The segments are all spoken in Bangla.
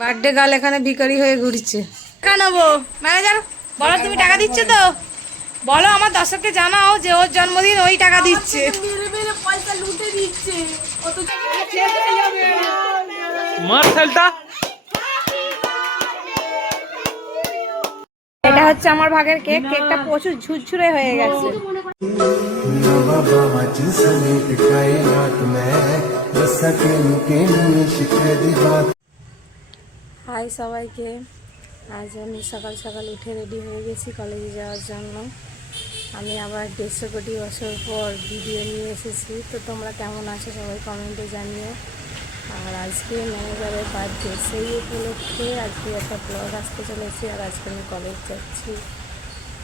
বার্থডে গার্ল এখানে ভিখারি হয়ে ঘুরছে। টাকা নেবো ম্যানেজার, বলো তুমি টাকা দিচ্ছ তো? বলো আমার দর্শককে জানাও যে ওর জন্মদিন, ওই টাকা দিচ্ছে। পয়সা লুটে দিচ্ছে। এটা হচ্ছে আমার ভাগের কেক। কেকটা প্রচুর ঝুরঝুরে হয়ে গেছে। হাই সবাইকে, আজ আমি সকাল সকাল উঠে রেডি হয়ে গেছি কলেজে যাওয়ার জন্য। আমি আবার 150 কোটি বছর পর ভিডিও নিয়ে এসেছি। তো তোমরা কেমন আছো সবাই কমেন্টে জানিও। আর আজকে ম্যানেজারের বার্থডে, সেই উপলক্ষে আজকে একটা ব্লগ আসতে চলেছি। আর আজকে আমি কলেজ যাচ্ছি,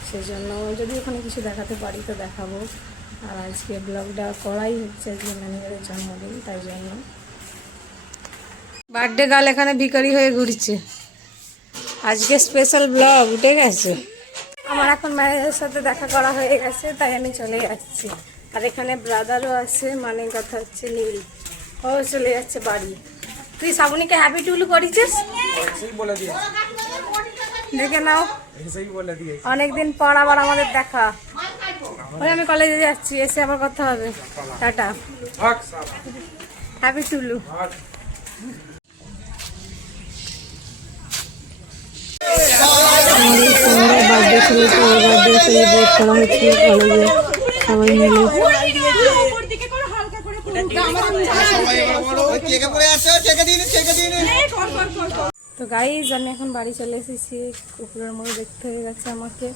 সেজন্য যদি ওখানে কিছু দেখাতে পারি তো দেখাবো। আর আজকে ব্লগটা করাই হচ্ছে আজকে ম্যানেজারের জন্মদিন, তাই জন্য। বার্থডে গার্ল এখানে ভিখারি হয়ে ঘুরছে। আজকে স্পেশাল ব্লগ উঠে গেছে। আমার এখন ম্যানেজারের সাথে দেখা করা হয়ে গেছে, তাই আমি চলে যাচ্ছি। আর এখানে ব্রাদারও আছে, মানে কথা হচ্ছে নীল, ও চলে যাচ্ছে বাড়ি। তুই শ্রাবণীকে হ্যাপি টুলু করেছিস? দেখে নাও, অনেকদিন পর আবার আমাদের দেখা। আমি কলেজে যাচ্ছি, এসে আবার কথা হবে। টাটা, হ্যাপি টুলু। বার্থডে ছিল, বার্থডে সেলিব্রেট করা হচ্ছে কলেজে সবাই মিলে। তো গাইজ, আমি এখন বাড়ি চলে এসেছি। কুকুরের মধ্যে দেখতে হয়ে গেছে আমাকে,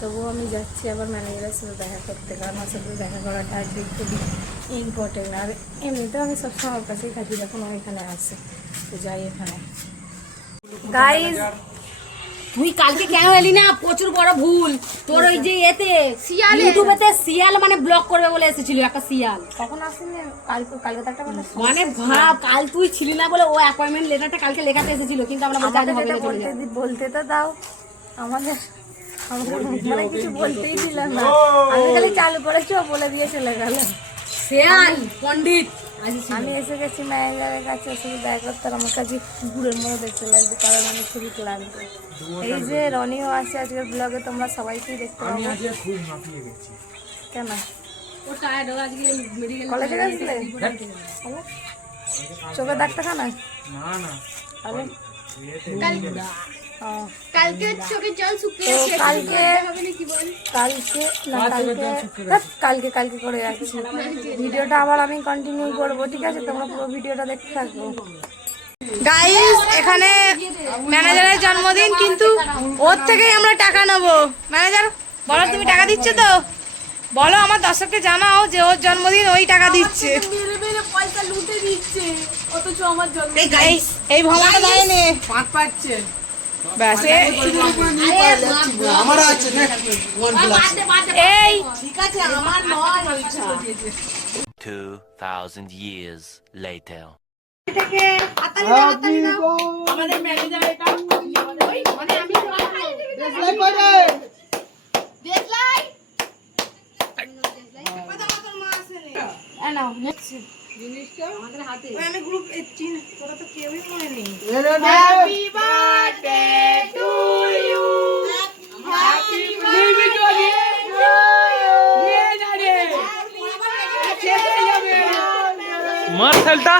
তবুও আমি যাচ্ছি আবার ম্যানেজারের সাথে দেখা করতে, কারণ আমার সাথে দেখা করাটা আজকে খুবই ইম্পর্টেন্ট। আর এমনিতেও আমি সবসময় ওর কাছেই থাকি যখন ও এখানে আসে, তো যাই এখানে। গাইজ, তুই কালকে কেন এলি না? প্রচুর বড় ভুল তোর। ওই যে এতে ইউটিউবেতে শিয়াল মানে ব্লক করবে বলে এসেছিল একটা শিয়াল। কখন আসেনি? কালকে তো একটা কথা মানে ভাব, কাল তুই ছিলি না বলে ও অ্যাপয়েন্টমেন্ট লেটারটা কালকে লেখাতে এসেছিল, কিন্তু আমরা বলতে তো দাও। আমাদের মানে কিছু বলতেই দিলাম না, আমি খালি চালু করেছি, ও বলে দিয়ে চলে গেল। শিয়াল পণ্ডিত। আমি এসে গেছি ম্যানেজারের কাছে, শুধু দেখা করতে। আর আমার কাছে কুকুরের মতো দেখতে লাগবে, কারণ আমি খুবই ক্লান্ত। এই যে রনিও আছে আজকের ব্লগে, তোমরা সবাইকেই দেখতে পাবো। কেন কলেজে গেছিলে? চোখের ডাক্তার খানা? কালকে চোখের জল শুকিয়ে কালকে করে যাচ্ছি। ভিডিওটা আবার আমি কন্টিনিউ করবো, ঠিক আছে? তোমরা পুরো ভিডিওটা দেখতে থাকো। গাইস, এখানে ম্যানেজারের জন্মদিন, কিন্তু ওর থেকেই আমরা টাকা নেবো। ম্যানেজার, বলো তুমি টাকা দিচ্ছ তো? বলো আমার দর্শককে জানাও যে ওর জন্মদিন, ওই টাকা দিচ্ছে। পয়সা লুটে দিচ্ছে, অথচ আমার জন্য এই ভ্রমণটা দেয়নি পাচ্ছে। ব্যাস, আমার আছে এই ঠিক আছে, আমার নয়। 2000 years later. আমাদের ম্যানেজার এটা মানে আমি আমাদের হাতে আমি গ্রুপ চিন, তোরা তো কেউই মনে নেই। Happy birthday to you, happy birthday to you. মার খেলতা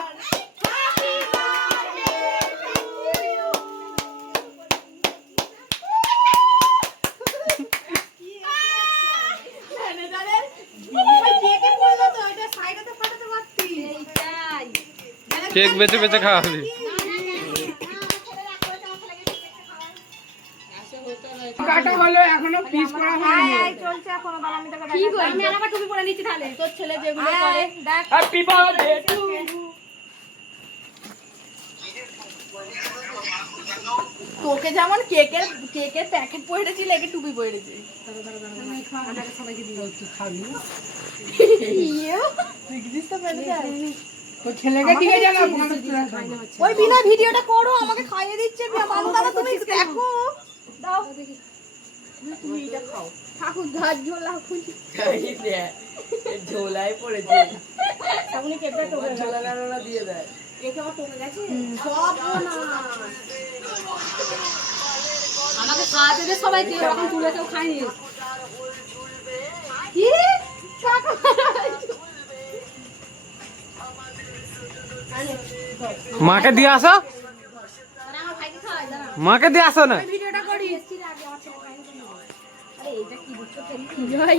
কেক বেঁচে বেঁচে খাওয়াবি। কাটা হলো, এখনো পিস করা হয়নি। চলছে এখনো, দাঁড়া আমি তোকে কি করি? আমি আবার টুপি পরে নিচ্ছি তাহলে। তোর ছেলে যেগুলো করে। দেখ। হ্যাপি বার্থডে টু তোকে যেমন কেকের প্যাকেট পড়েছিল, একে টুপি পড়েছে। সবাইকে দিয়ে তুই খাবি। ছেলেকে দিয়ে যাবে। ওই বিনা ভিডিওটা করো, আমাকে খাইয়ে দিচ্ছে। দাদা তুমি দেখো, দাও তুমি এটা খাও। ঠাকুর ধার ঝোলা ঝোলাই পড়েছে, আপনি কেটে ঝোলা দিয়ে দেয়। একে আমার কমে গেছে সব না। দে সবাইকে, এখন তুলে কেউ খায়নি। কি? কাকা মাকে দিয়ে আসো, আমার ভাইকে খাওয়াই দাঁড়া। মাকে দিয়ে আসো না। ভিডিওটা করি।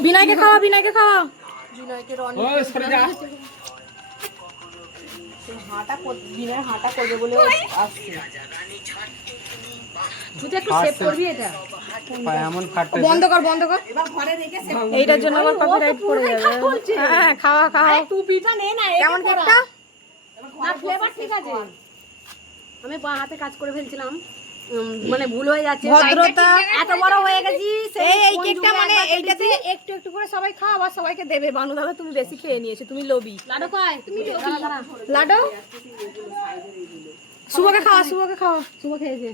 বিনয়কে খাওয়া, বিনয়কে খাওয়া। বিনয়কে রনি ও সরে যা। বিনয় হাঁটা করবে বলে আসছে। তুই তো একটু সেভ করবি এটা। এমন ফাটতে বন্ধ কর, বন্ধ কর। এবার ঘরে রেখে সেভ। এইটার জন্য আবার কপিরাইট পড়ে যাবে। হ্যাঁ, খাওয়া খাওয়া। টুপিটা নে না। কেমন কেকটা? না ফ্লেভার ঠিক আছে। আমি বাঁ হাতে কাজ করে ফেলছিলাম, মানে ভুল হয়ে যাচ্ছে। ভদ্রতা। এত বড় হয়ে গেছি। এই কেকটা মানে এইটাতে একটু একটু করে সবাই খাও, আবার সবাইকে দেবে। বানু দাদা তুমি বেশি খেয়ে নিয়েছো, তুমি লোভী। লাডু কয় তুমি লাডু শুভকে খাওয়া, শুভকে খাওয়া। শুভ খেয়েছে।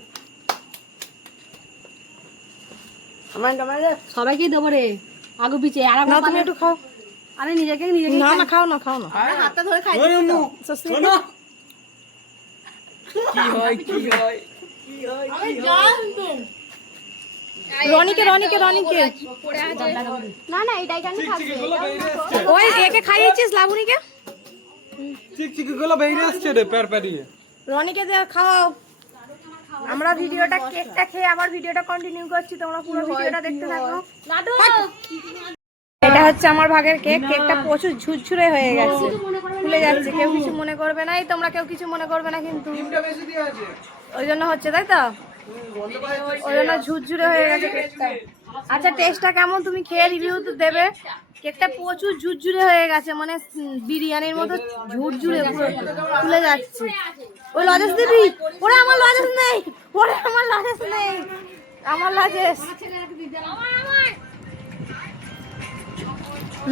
সবাইকেই দেবো রে, আগু পিছে। আর না তুমি একটু খাও। আরে নিজেকে না না খাও না, খাও না। হাতটা ধরে খাই। শোনো কি হয় কি হয়। রনিকে রনিকে রনিকে না না এটাই জানি থাকবে। ওই একে খাইয়েছিস লাবুনিকে? চিকচিকি গুলো বেরিয়ে আসছে রে প্যার প্যারিয়ে। রনিকে দে, খাও। আমরা ভিডিওটা কেকটা খেয়ে আবার ভিডিওটা কন্টিনিউ করছি, তোমরা পুরো ভিডিওটা দেখতে থাকো। লাডু এটা হচ্ছে আমার ভাগের কেক। কেকটা প্রচুর ঝুরঝুরে হয়ে গেছে, ফুলে যাচ্ছে। কেউ কিছু মনে করবে না, এই তোমরা কেউ কিছু মনে করবে না কিন্তু। ওই জন্য হচ্ছে, তাই তো? ওই জন্য ঝুরঝুরে হয়ে গেছে কেকটা। আচ্ছা, টেস্টটা কেমন তুমি খেয়ে রিভিউ তো দেবে। কেকটা প্রচুর ঝুরঝুরে হয়ে গেছে, মানে বিরিয়ানির মতো ঝুরঝুরে, পুরো ফুলে যাচ্ছে। ওই লজেস দিবি? ওরে আমার লজেস নেই, ওরে আমার লজেস নেই, আমার লজেস।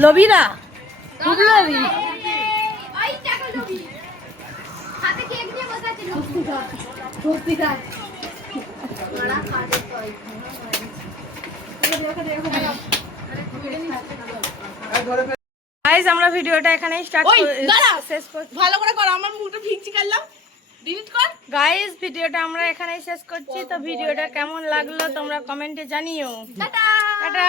লবিরা খুব লবি। গাইস, আমরা ভিডিওটা এখানেই স্টার্ট শেষ করছি। ভালো করে কর, আমার মুখটা ভিজছি করলাম। ডিলিট কর। গাইস, ভিডিওটা আমরা এখানেই শেষ করছি। তো ভিডিওটা কেমন লাগলো তোমরা কমেন্টে জানিও। Tata tata.